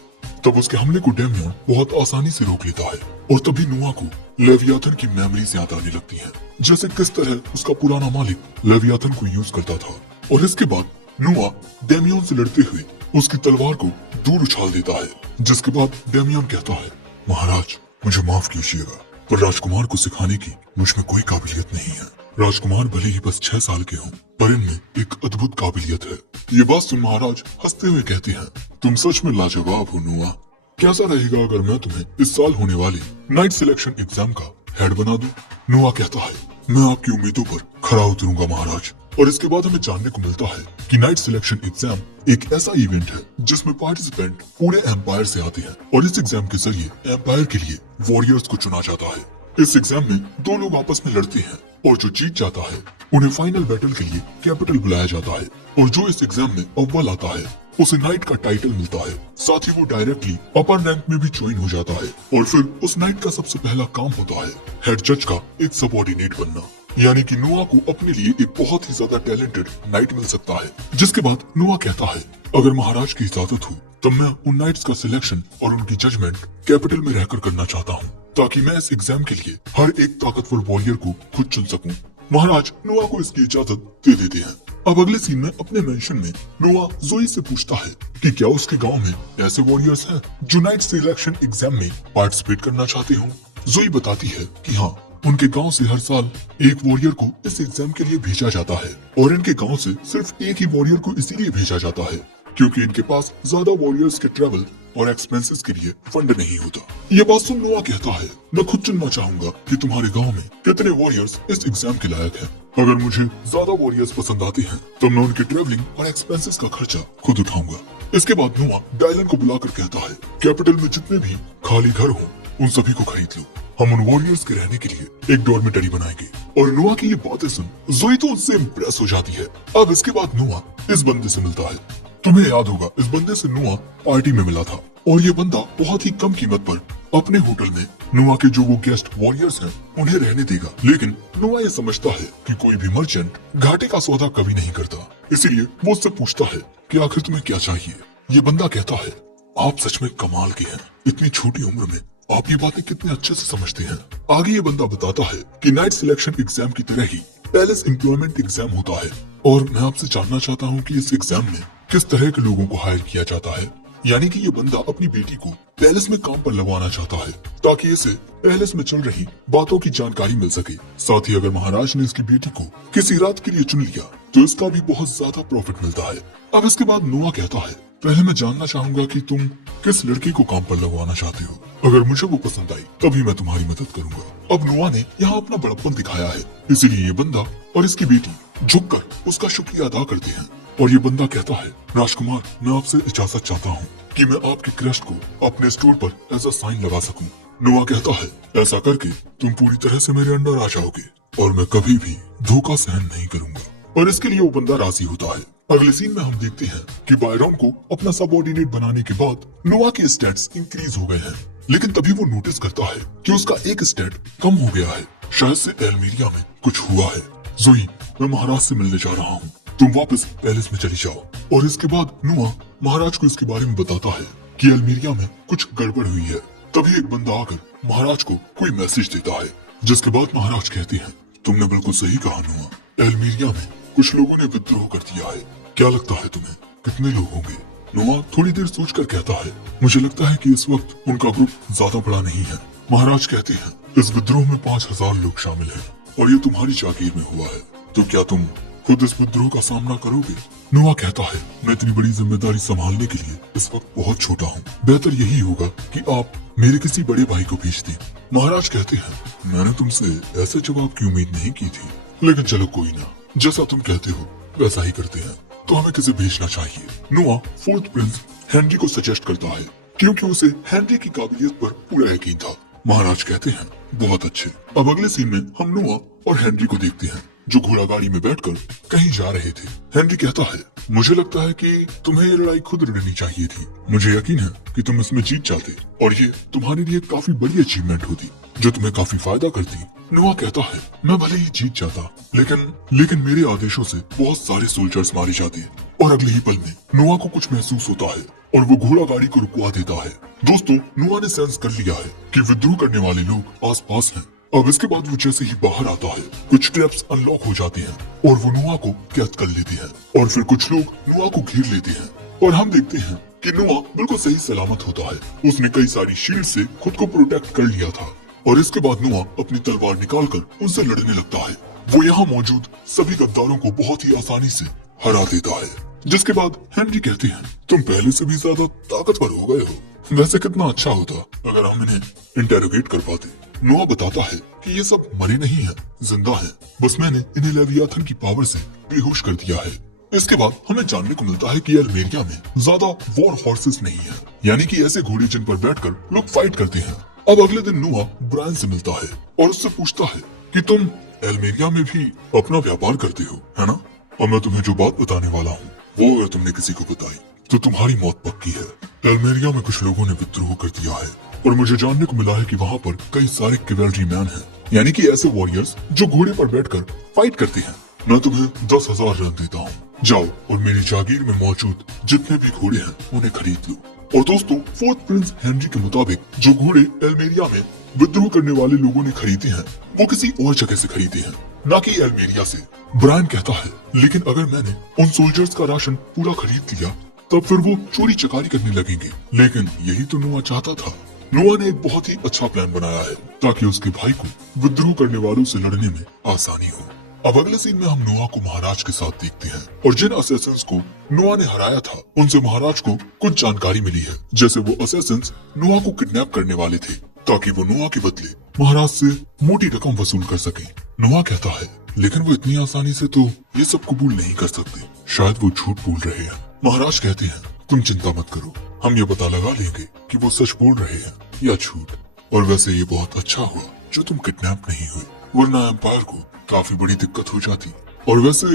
तब उसके हमले को डेमियन बहुत आसानी से रोक लेता है। और तभी नोआ को लेवियाथन की मेमोरीज याद आने लगती हैं, जैसे किस तरह उसका पुराना मालिक लेवियाथन को यूज करता था। और इसके बाद नोआ डेमियन से लड़ते हुए उसकी तलवार को दूर उछाल देता है, जिसके बाद डेमियन कहता है, महाराज मुझे माफ कीजिएगा, पर राजकुमार को सिखाने की मुझ में कोई काबिलियत नहीं है। राजकुमार भले ही बस 6 साल के हों, पर इनमें एक अद्भुत काबिलियत है। ये बात सुन महाराज हंसते हुए कहते हैं, तुम सच में लाजवाब हो नोआ। कैसा रहेगा अगर मैं तुम्हें इस साल होने वाले नाइट सिलेक्शन एग्जाम का हेड बना दूं? नोआ कहता है, मैं आपकी उम्मीदों पर खरा उतरूंगा महाराज। और इसके बाद हमें जानने को मिलता है कि नाइट सिलेक्शन एग्जाम एक ऐसा इवेंट है जिसमें पार्टिसिपेंट पूरे एम्पायर से आते हैं, और इस एग्जाम के जरिए एम्पायर के लिए वॉरियर्स को चुना जाता है। इस एग्जाम में 2 लोग आपस में लड़ते हैं, और जो जीत जाता है उन्हें फाइनल बैटल के लिए कैपिटल बुलाया जाता है। और जो इस एग्जाम में अव्वल आता है उसे नाइट का टाइटल मिलता है। साथ ही वो डायरेक्टली अपर रैंक में भी ज्वाइन हो जाता है। और फिर उस नाइट का सबसे पहला काम होता है हेड जज का एक सबऑर्डिनेट बनना, यानी कि नोआ को अपने लिए एक बहुत ही ज्यादा टैलेंटेड नाइट मिल सकता है। जिसके बाद नोआ कहता है, अगर महाराज की इजाजत हो तब मैं उन नाइट्स का सिलेक्शन और उनकी जजमेंट कैपिटल में रहकर करना चाहता हूँ, ताकि मैं इस एग्जाम के लिए हर एक ताकतवर वॉरियर को खुद चुन सकूं। महाराज नोआ को इसकी इजाजत दे देते हैं। अब अगले सीन में अपने मेंशन में नोआ जोई से पूछता है कि क्या उसके गांव में ऐसे वॉरियर्स हैं जो नाइट सिलेक्शन एग्जाम में पार्टिसिपेट करना चाहते हो। जोई बताती है कि हाँ, उनके गांव से हर साल एक वॉरियर को इस एग्जाम के लिए भेजा जाता है, और इनके गांव से सिर्फ एक ही वॉरियर को इसीलिए भेजा जाता है क्योंकि इनके पास ज्यादा वॉरियर्स के ट्रेवल और एक्सपेंसेस के लिए फंड नहीं होता। ये बात सुन नोआ कहता है, मैं खुद चुनना चाहूंगा कि तुम्हारे गांव में कितने वॉरियर्स इस एग्जाम के लायक हैं। अगर मुझे ज्यादा वॉरियर्स पसंद आते हैं तो मैं उनके ट्रेवलिंग और एक्सपेंसेस का खर्चा खुद उठाऊंगा। इसके बाद नोआ डायलन को बुलाकर कहता है, कैपिटल में जितने भी खाली घर हो उन सभी को खरीद लो। हम उन वॉरियर्स के रहने के लिए एक डॉर्मेटरी बनाएंगे। और नोआ की ये बातें सुन जोई तो उससे इम्प्रेस हो जाती है। अब इसके बाद नोआ इस बंदे से मिलता है। तुम्हें याद होगा इस बंदे से नोआ पार्टी में मिला था और ये बंदा बहुत ही कम कीमत पर अपने होटल में नोआ के जो वो गेस्ट वॉरियर्स हैं उन्हें रहने देगा। लेकिन नोआ ये समझता है कि कोई भी मर्चेंट घाटे का सौदा कभी नहीं करता, इसीलिए वो उससे पूछता है कि आखिर तुम्हें क्या चाहिए। ये बंदा कहता है, आप सच में कमाल के हैं, इतनी छोटी उम्र में आप ये बातें कितने अच्छे से समझते हैं। आगे ये बंदा बताता है कि नाइट सिलेक्शन एग्जाम की तरह ही पैलेस एम्प्लॉयमेंट एग्जाम होता है और मैं आपसे जानना चाहता हूँ कि इस एग्जाम में किस तरह के लोगों को हायर किया जाता है। यानी कि ये बंदा अपनी बेटी को पैलेस में काम पर लगवाना चाहता है ताकि इसे पैलेस में चल रही बातों की जानकारी मिल सके। साथ ही अगर महाराज ने इसकी बेटी को किसी रात के लिए चुन लिया तो इसका भी बहुत ज्यादा प्रॉफिट मिलता है। अब इसके बाद नोआ कहता है, पहले मैं जानना चाहूंगा कि तुम किस लड़की को काम पर लगवाना चाहते हो। अगर मुझे वो पसंद आई तभी मैं तुम्हारी मदद करूंगा। अब नोआ ने यहाँ अपना बड़प्पन दिखाया है, इसीलिए ये बंदा और इसकी बेटी झुककर उसका शुक्रिया अदा करते हैं। और ये बंदा कहता है, राजकुमार मैं आपसे इजाजत चाहता हूँ कि मैं आपके क्रस्ट को अपने स्टोर पर एज अ साइन लगा सकूं। नोआ कहता है, ऐसा करके तुम पूरी तरह से मेरे अंडर आ जाओगे और मैं कभी भी धोखा सहन नहीं करूंगा। और इसके लिए वो बंदा राजी होता है। अगले सीन में हम देखते हैं कि बायरॉन को अपना सबऑर्डिनेट बनाने के बाद नोआ के स्टैट्स इंक्रीज हो गए हैं, लेकिन तभी वो नोटिस करता है कि उसका एक स्टैट कम हो गया है। शायद से एल्मीरिया में कुछ हुआ है। जोई, मैं महाराज से मिलने जा रहा हूँ, तुम वापस पैलेस में चली जाओ। और इसके बाद नोआ महाराज को इसके बारे में बताता है कि एल्मीरिया में कुछ गड़बड़ हुई है। तभी एक बंदा आकर महाराज को कोई मैसेज देता है, जिसके बाद महाराज कहते हैं, तुमने बिल्कुल सही कहा नोआ, एल्मीरिया में कुछ लोगों ने विद्रोह कर दिया है। क्या लगता है तुम्हें कितने लोग होंगे? नोआ थोड़ी देर सोचकर कहता है, मुझे लगता है कि इस वक्त उनका ग्रुप ज्यादा बड़ा नहीं है। महाराज कहते हैं, इस विद्रोह में 5000 लोग शामिल हैं और ये तुम्हारी जागीर में हुआ है, तो क्या तुम खुद इस विद्रोह का सामना करोगे? नोआ कहता है, मैं इतनी बड़ी जिम्मेदारी संभालने के लिए इस वक्त बहुत छोटा हूँ। बेहतर यही होगा कि आप मेरे किसी बड़े भाई को भेज दें। महाराज कहते हैं, मैंने तुमसे ऐसे जवाब की उम्मीद नहीं की थी, लेकिन चलो कोई ना, जैसा तुम कहते हो वैसा ही करते हैं। तो हमें किसे भेजना चाहिए? नोआ फोर्थ प्रिंस हेनरी को सजेस्ट करता है क्योंकि उसे हेनरी की काबिलियत पर पूरा यकीन था। महाराज कहते हैं, बहुत अच्छे। अब अगले सीन में हम नोआ और हेनरी को देखते हैं जो घोड़ा गाड़ी में बैठकर कहीं जा रहे थे। हेनरी कहता है, मुझे लगता है कि तुम्हें ये लड़ाई खुद लड़नी चाहिए थी। मुझे यकीन है कि तुम इसमें जीत जाते और ये तुम्हारे लिए काफी बड़ी अचीवमेंट होती जो तुम्हें काफी फायदा करती। नोआ कहता है, मैं भले ही जीत जाता लेकिन मेरे आदेशों से बहुत सारे सोल्जर्स मारे जाते। और अगले ही पल में नोआ को कुछ महसूस होता है और वो घोड़ा गाड़ी को रुकवा देता है। दोस्तों, नोआ ने सेंस कर लिया है कि विद्रोह करने वाले लोग आसपास हैं। अब इसके बाद वो जैसे ही बाहर आता है कुछ ट्रैप्स अनलॉक हो जाते हैं और वो नोआ को कैद कर लेते हैं और फिर कुछ लोग नोआ को घेर लेते हैं और हम देखते हैं कि नोआ बिल्कुल सही सलामत होता है। उसने कई सारी शील्ड से खुद को प्रोटेक्ट कर लिया था और इसके बाद नोआ अपनी तलवार निकालकर उनसे लड़ने लगता है। वो यहाँ मौजूद सभी गद्दारों को बहुत ही आसानी से हरा देता है। जिसके बाद हेनरी कहते हैं, तुम पहले से भी ज्यादा ताकतवर हो गए हो। वैसे कितना अच्छा होता अगर हम इन्हें इंटेरोगेट कर पाते। नोआ बताता है कि ये सब मरे नहीं हैं, जिंदा हैं। बस मैंने इन्हें लेवियाथन की पावर से बेहोश कर दिया है। इसके बाद हमें जानने को मिलता है कि एल्मेरिया में ज्यादा वॉर हॉर्सेस नहीं है, यानी कि ऐसे घोड़े जिन पर बैठकर लोग फाइट करते हैं। अब अगले दिन नोआ ब्रायन से मिलता है और उससे पूछता है कि तुम एल्मेरिया में भी अपना व्यापार करते हो, है ना? और मैं तुम्हें जो बात बताने वाला हूँ वो अगर तुमने किसी को बताई तो तुम्हारी मौत पक्की है। एल्मेरिया में कुछ लोगों ने विद्रोह कर दिया है और मुझे जानने को मिला है कि वहाँ पर कई सारे कैवेलरी मैन हैं, यानी कि ऐसे वॉरियर्स जो घोड़े पर बैठकर फाइट करते हैं। मैं तुम्हें 10,000 रन देता हूँ, जाओ और मेरी जागीर में मौजूद जितने भी घोड़े हैं उन्हें खरीद लो। और दोस्तों, फोर्थ प्रिंस हेनरी के मुताबिक जो घोड़े एल्मेरिया में विद्रोह करने वाले लोगों ने खरीदे हैं वो किसी और जगह से खरीदे हैं, न कि एल्मेरिया से। ब्रायन कहता है, लेकिन अगर मैंने उन सोल्जर्स का राशन पूरा खरीद लिया तब फिर वो चोरी चकारी करने लगेंगे। लेकिन यही तो नोआ चाहता था। नोआ ने एक बहुत ही अच्छा प्लान बनाया है ताकि उसके भाई को विद्रोह करने वालों से लड़ने में आसानी हो। अब अगले सीन में हम नोआ को महाराज के साथ देखते हैं और जिन असैसिन्स को नोआ ने हराया था उनसे महाराज को कुछ जानकारी मिली है, जैसे वो असैसिन्स नोआ को किडनैप करने वाले थे ताकि वो नोआ के बदले महाराज से मोटी रकम वसूल कर सके। नोआ कहता है लेकिन वो इतनी आसानी से तो ये सब कबूल नहीं कर सकते, शायद वो झूठ बोल रहे हैं। महाराज कहते हैं तुम चिंता मत करो, हम ये पता लगा लेंगे कि वो सच बोल रहे हैं या झूठ। और वैसे ये बहुत अच्छा हुआ जो तुम किडनैप नहीं हुए, वरना एम्पायर को काफी बड़ी दिक्कत हो जाती। और वैसे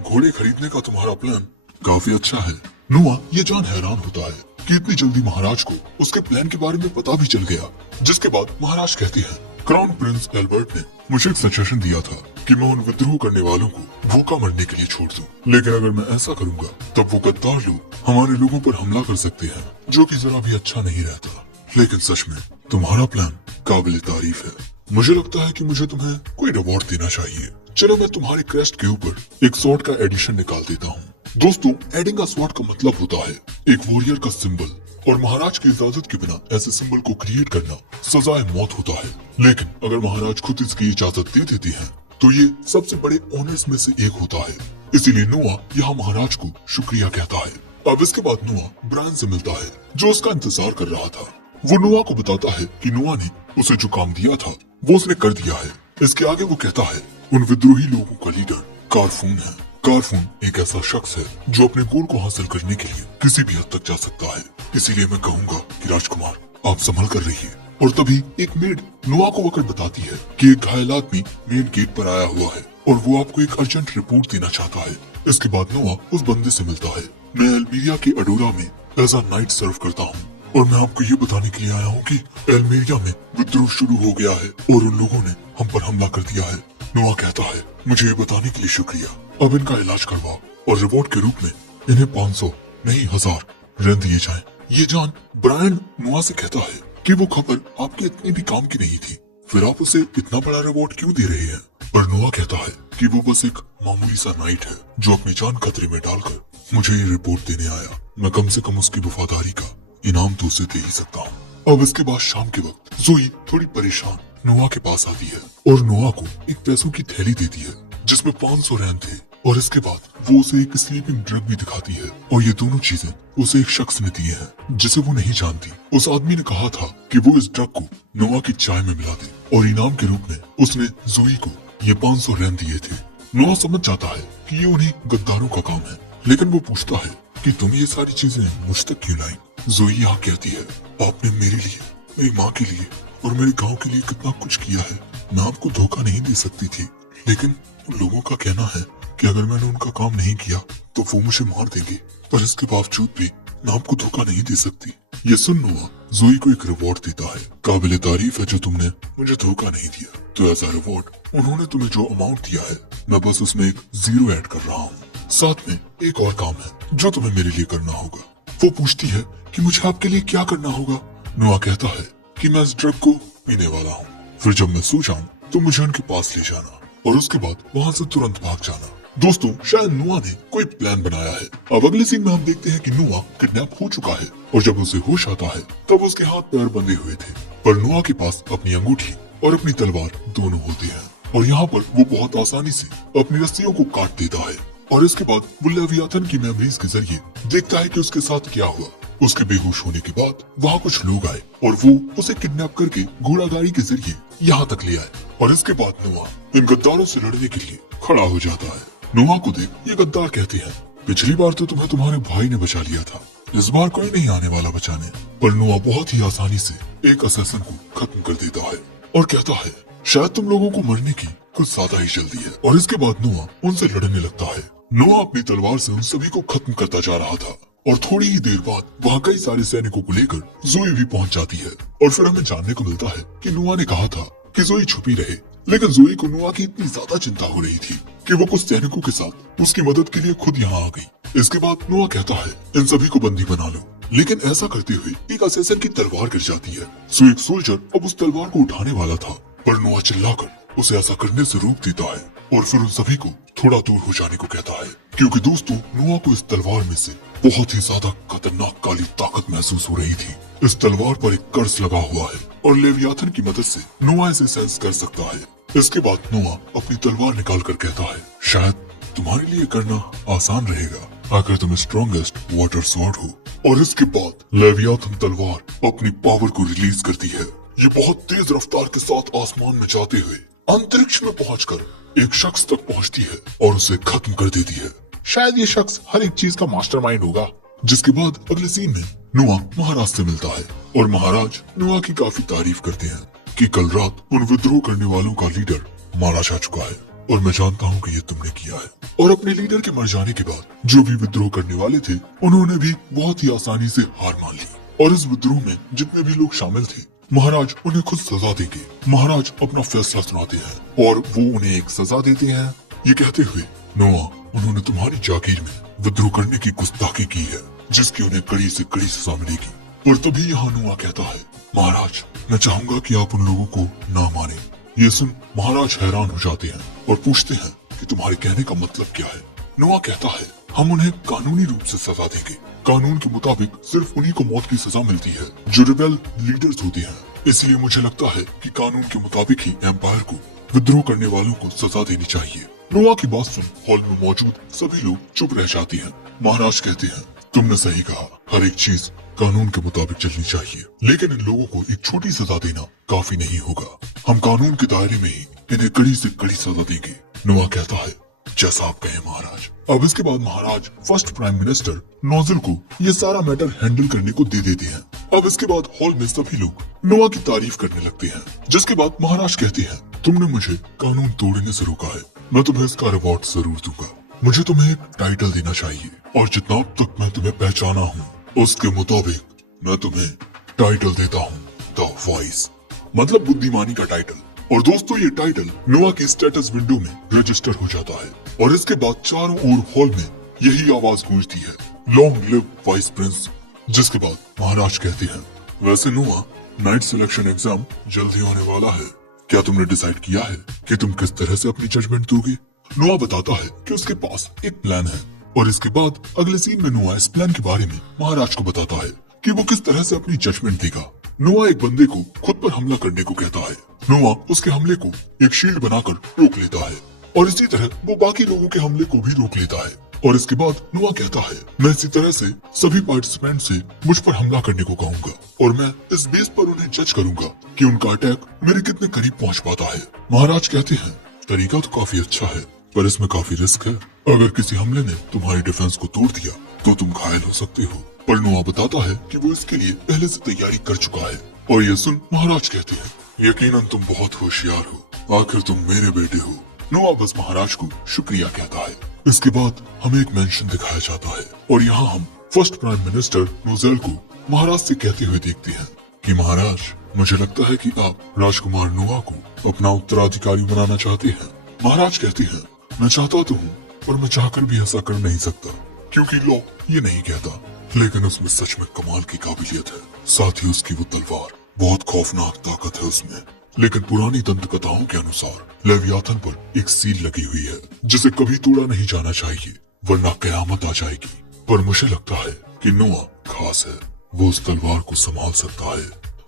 घोड़े खरीदने का तुम्हारा प्लान काफी अच्छा है। नोआ ये जान हैरान होता है कि इतनी जल्दी महाराज को उसके प्लान के बारे में पता भी चल गया। जिसके बाद महाराज कहते हैं क्राउन प्रिंस एल्बर्ट ने मुझे एक सजेशन दिया था कि मैं उन विद्रोह करने वालों को भूखा मरने के लिए छोड़ दूं, लेकिन अगर मैं ऐसा करूंगा तब वो गद्दार लोग हमारे लोगों पर हमला कर सकते हैं, जो कि जरा भी अच्छा नहीं रहता। लेकिन सच में तुम्हारा प्लान काबिल तारीफ है। मुझे लगता है कि मुझे तुम्हें कोई रिवॉर्ड देना चाहिए। चलो मैं तुम्हारे क्रेस्ट के ऊपर एक स्वॉर्ड का एडिशन निकाल देता हूँ। दोस्तों, एडिंग अ स्वॉर्ड का मतलब होता है एक वॉरियर का सिंबल, और महाराज की इजाजत के बिना ऐसे सिंबल को क्रिएट करना सजाए मौत होता है। लेकिन अगर महाराज खुद इसकी इजाजत दे देते हैं तो ये सबसे बड़े ऑनर्स में से एक होता है। इसीलिए नोआ यहाँ महाराज को शुक्रिया कहता है। अब इसके बाद नोआ ब्रायन से मिलता है जो उसका इंतजार कर रहा था। वो नोआ को बताता है कि नोआ ने उसे जो काम दिया था वो उसने कर दिया है। इसके आगे वो कहता है उन विद्रोही लोगों का लीडर कारफून है। कारफून एक ऐसा शख्स है जो अपने गोल को हासिल करने के लिए किसी भी हद तक जा सकता है। इसीलिए मैं कहूंगा कि राजकुमार आप संभल कर रहिए। और तभी एक मेड नोआ को आकर बताती है कि एक घायल आदमी मेन गेट पर आया हुआ है और वो आपको एक अर्जेंट रिपोर्ट देना चाहता है। इसके बाद नोआ उस बंदे से मिलता है। मैं एल्मीरिया के अडोरा में एज अ नाइट सर्व करता हूँ और मैं आपको ये बताने के लिए आया हूँ कि एल्मीरिया में विद्रोह शुरू हो गया है और उन लोगों ने हम पर हमला कर दिया है। नोआ कहता है मुझे ये बताने के लिए शुक्रिया, अब इनका इलाज करवाओ और रिवॉर्ड के रूप में इन्हें 500 नहीं 1000 रेन दिए जाएं। ये जान ब्रायन नोआ से कहता है कि वो खबर आपके इतनी भी काम की नहीं थी, फिर आप उसे इतना बड़ा रिवॉर्ड क्यों दे रहे हैं। पर नोआ कहता है कि वो बस एक मामूली सा नाइट है जो अपनी जान खतरे में डालकर मुझे ये रिपोर्ट देने आया। मैं कम से कम उसकी वफादारी का इनाम तो उसे दे ही सकता हूँ। अब इसके बाद शाम के वक्त जोई थोड़ी परेशान नोआ के पास आती है और नोआ को एक पैसों की थैली देती है जिसमें 500 रैन थे। और इसके बाद वो उसे एक स्लीपिंग ड्रग भी दिखाती है और ये दोनों चीजें उसे एक शख्स ने दी है जिसे वो नहीं जानती। उस आदमी ने कहा था कि वो इस ड्रग को नोआ की चाय में मिला दे और इनाम के रूप में उसने जोई को ये 500 रैन दिए थे। नोआ समझ जाता है कि ये उन्हीं गद्दारों का काम है, लेकिन वो पूछता है कि तुम ये सारी चीजें मुझ तक क्यों लाई। जोई यहाँ कहती है आपने मेरे लिए, मेरी माँ के लिए और मेरे गांव के लिए कितना कुछ किया है। मैं आपको धोखा नहीं दे सकती थी, लेकिन उन लोगों का कहना है कि अगर मैंने उनका काम नहीं किया तो वो मुझे मार देंगे, पर इसके बावजूद भी मैं आपको धोखा नहीं दे सकती। ये सुन नोआ जोई को एक रिवॉर्ड देता है। काबिल तारीफ है जो तुमने मुझे धोखा नहीं दिया। तो एज अ रिवॉर्ड उन्होंने तुम्हें जो अमाउंट दिया है मैं बस उसमें एक 0 ऐड कर रहा हूँ। साथ में एक और काम है जो तुम्हें मेरे लिए करना होगा। वो पूछती है कि मुझे आपके लिए क्या करना होगा। नोआ कहता है कि मैं इस ड्रग को पीने वाला हूँ, फिर जब मैं सो जाऊं तो मुझे उनके पास ले जाना और उसके बाद वहाँ से तुरंत भाग जाना। दोस्तों, शायद नोआ ने कोई प्लान बनाया है। अब अगले सीन में हम देखते हैं कि नोआ किडनैप हो चुका है और जब उसे होश आता है तब उसके हाथ पैर बंधे हुए थे, पर नोआ के पास अपनी अंगूठी और अपनी तलवार दोनों होते हैं और यहाँ पर वो बहुत आसानी से अपनी रस्सियों को काट देता है। और इसके बाद वो लेवियाथन की मेमोरीज के जरिए देखता है कि उसके साथ क्या हुआ। उसके बेहोश होने के बाद वहाँ कुछ लोग आए और वो उसे किडनैप करके घोड़ागाड़ी के जरिए यहाँ तक ले आए। और इसके बाद नोआ इन गद्दारों से लड़ने के लिए खड़ा हो जाता है। नोआ को देख ये गद्दार कहते हैं पिछली बार तो तुम्हें तुम्हारे भाई ने बचा लिया था, इस बार कोई नहीं आने वाला बचाने। पर नोआ बहुत ही आसानी से एक असैसिन को खत्म कर देता है और कहता है शायद तुम लोगों को मरने की कुछ ज्यादा ही जल्दी है। और इसके बाद नोआ उनसे लड़ने लगता है। नोआ अपनी तलवार से उन सभी को खत्म करता जा रहा था और थोड़ी ही देर बाद वहाँ कई सारे सैनिकों को लेकर जोई भी पहुँच जाती है। और फिर हमें जानने को मिलता है कि नोआ ने कहा था कि जोई छुपी रहे, लेकिन जोई को नोआ की इतनी ज्यादा चिंता हो रही थी कि वो कुछ सैनिकों के साथ उसकी मदद के लिए खुद यहाँ आ गई। इसके बाद नोआ कहता है इन सभी को बंदी बना लो, लेकिन ऐसा करते हुए एक असैसिन की तलवार गिर जाती है। सो एक सोल्जर अब उस तलवार को उठाने वाला था, पर नोआ चिल्लाकर उसे ऐसा करने से रोक देता है और फिर उन सभी को थोड़ा दूर हो जाने को कहता है, क्योंकि दोस्तों नोआ को इस तलवार में से बहुत ही ज्यादा खतरनाक काली ताकत महसूस हो रही थी। इस तलवार पर एक कर्ज लगा हुआ है और लेवियाथन की मदद से नोआ इसे सेंस कर सकता है। इसके बाद नोआ अपनी तलवार निकाल कर कहता है, शायद तुम्हारे लिए करना आसान रहेगा अगर तुम स्ट्रॉन्गेस्ट वाटर स्वॉर्ड हो। और इसके बाद लेवियाथन तलवार अपनी पावर को रिलीज करती है। ये बहुत तेज रफ्तार के साथ आसमान में जाते हुए अंतरिक्ष में पहुंचकर एक शख्स तक पहुंचती है और उसे खत्म कर देती है। शायद ये शख्स हर एक चीज का मास्टरमाइंड होगा। जिसके बाद अगले सीन में नोआ महाराज से मिलता है और महाराज नोआ की काफी तारीफ करते हैं कि कल रात उन विद्रोह करने वालों का लीडर मारा जा चुका है और मैं जानता हूँ कि ये तुमने किया है। और अपने लीडर के मर जाने के बाद जो भी विद्रोह करने वाले थे उन्होंने भी बहुत ही आसानी से हार मान ली। और इस विद्रोह में जितने भी लोग शामिल थे महाराज उन्हें खुद सजा देंगे। महाराज अपना फैसला सुनाते हैं और वो उन्हें एक सजा देते हैं। ये कहते हुए, नोआ, उन्होंने तुम्हारी जागीर में विद्रोह करने की गुस्ताखी की है जिसकी उन्हें कड़ी से कड़ी सजा मिलेगी। और तभी यहाँ नोआ कहता है, महाराज मैं चाहूंगा कि आप उन लोगों को ना माने। ये सुन महाराज हैरान हो जाते हैं और पूछते हैं कि तुम्हारे कहने का मतलब क्या है। नोआ कहता है, हम उन्हें कानूनी रूप से सजा देंगे। कानून के मुताबिक सिर्फ उन्हीं को मौत की सजा मिलती है जो रिबेल लीडर्स होते हैं। इसलिए मुझे लगता है कि कानून के मुताबिक ही एम्पायर को विद्रोह करने वालों को सजा देनी चाहिए। नोआ की बात सुन हॉल में मौजूद सभी लोग चुप रह जाते हैं। महाराज कहते हैं, तुमने सही कहा, हर एक चीज कानून के मुताबिक चलनी चाहिए, लेकिन इन लोगों को एक छोटी सजा देना काफी नहीं होगा। हम कानून के दायरे में ही इन्हें कड़ी से कड़ी सजा देंगे। नोआ कहता है, जैसा आप कहें महाराज। अब इसके बाद महाराज फर्स्ट प्राइम मिनिस्टर नोजल को ये सारा मैटर हैंडल करने को दे देते हैं। अब इसके बाद हॉल में सभी लोग नोआ की तारीफ करने लगते हैं। जिसके बाद महाराज कहते हैं, तुमने मुझे कानून तोड़ने से रोका है, मैं तुम्हें इसका रिवॉर्ड जरूर दूंगा। मुझे तुम्हें एक टाइटल देना चाहिए और जितना अब तक मैं तुम्हें पहचाना हूँ उसके मुताबिक मैं तुम्हें टाइटल देता हूँ, द वॉइस, मतलब बुद्धिमानी का टाइटल। और दोस्तों ये टाइटल नोआ की स्टेटस विंडो में रजिस्टर हो जाता है और इसके बाद चारों ओर हॉल में यही आवाज गूंजती है, लॉन्ग लिव वाइस प्रिंस। जिसके बाद महाराज कहते हैं, वैसे नोआ नाइट सिलेक्शन एग्जाम जल्दी होने वाला है, क्या तुमने डिसाइड किया है कि तुम किस तरह से अपनी जजमेंट दोगे? नोआ बताता है कि उसके पास एक प्लान है और इसके बाद अगले सीन में नोआ इस प्लान के बारे में महाराज को बताता है कि वो किस तरह से अपनी जजमेंट देगा। नोआ एक बंदे को खुद पर हमला करने को कहता है। नोआ उसके हमले को एक शील्ड बनाकर रोक लेता है और इसी तरह वो बाकी लोगों के हमले को भी रोक लेता है। और इसके बाद नोआ कहता है, मैं इसी तरह से सभी पार्टिसिपेंट से मुझ पर हमला करने को कहूंगा और मैं इस बेस पर उन्हें जज करूंगा कि उनका अटैक मेरे कितने करीब पहुंच पाता है। महाराज कहते हैं, तरीका तो काफी अच्छा है पर इसमें काफी रिस्क है। अगर किसी हमले ने तुम्हारी डिफेंस को तोड़ दिया तो तुम घायल हो सकते हो। पर नोआ बताता है कि वो इसके लिए पहले से तैयारी कर चुका है। और ये सुन महाराज कहते हैं, यकीनन तुम बहुत होशियार हो, आखिर तुम मेरे बेटे हो। नोआ बस महाराज को शुक्रिया कहता है। इसके बाद हमें एक मेंशन दिखाया जाता है और यहाँ हम फर्स्ट प्राइम मिनिस्टर नोजेल को महाराज से कहते हुए देखते हैं कि महाराज, मुझे लगता है कि आप राजकुमार नोआ को अपना उत्तराधिकारी बनाना चाहते हैं। महाराज कहते हैं, मैं चाहता तो हूँ पर मैं चाहकर भी ऐसा कर नहीं सकता क्योंकि लॉ ये नहीं कहता, लेकिन उसमें सच में कमाल की काबिलियत है। साथ ही उसकी वो तलवार, बहुत खौफनाक ताकत है उसमें। लेकिन पुरानी दंत कथाओं के अनुसार लेवियाथन पर एक सील लगी हुई है जिसे कभी तोड़ा नहीं जाना चाहिए वरना कयामत आ जाएगी। पर मुझे लगता है कि नोआ खास है, वो उस तलवार को संभाल सकता है।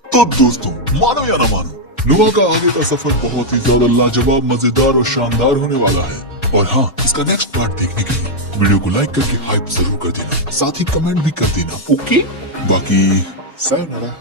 तो दोस्तों, मानो या ना मानो, नोआ का आगे का सफर बहुत ही ज्यादा लाजवाब, मजेदार और शानदार होने वाला है। और हाँ, इसका नेक्स्ट पार्ट देखने के लिए वीडियो को लाइक करके हाइप जरूर कर देना, साथ ही कमेंट भी कर देना। ओके, बाकी सायोनारा।